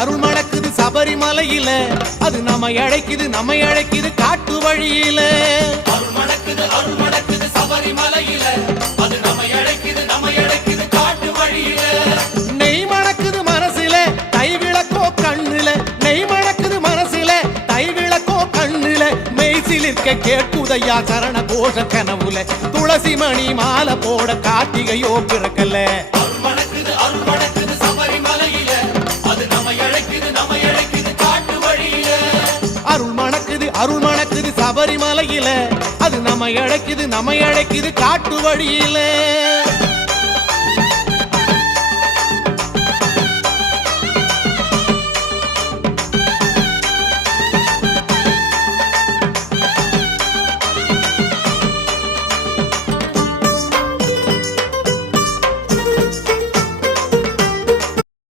அருள் மணக்குது சபரிமலையில அது நம்மை அழைக்குது காட்டு வழியில அருள் மணக்குது சபரிமலையில அது நம்மை அழைக்குது காட்டு வழியில நெய் மணக்குது மனசுல தைவிளக்கோ கண்ணுல நெய் மணக்குது மனசுல தைவிளக்கோ கண்ணுல மெய்சிலிருக்க கேட்குதையா சரண கோஷ கனவுல துளசி மணி மாலை போட கார்த்திகையோ பிறக்கல அருள் மணக்குது சபரிமலையில அது நம்மை அழைக்குது காட்டு வழியில அருள் மணக்குது சபரிமலையில அது நம்மை அழைக்குது காட்டு வழியில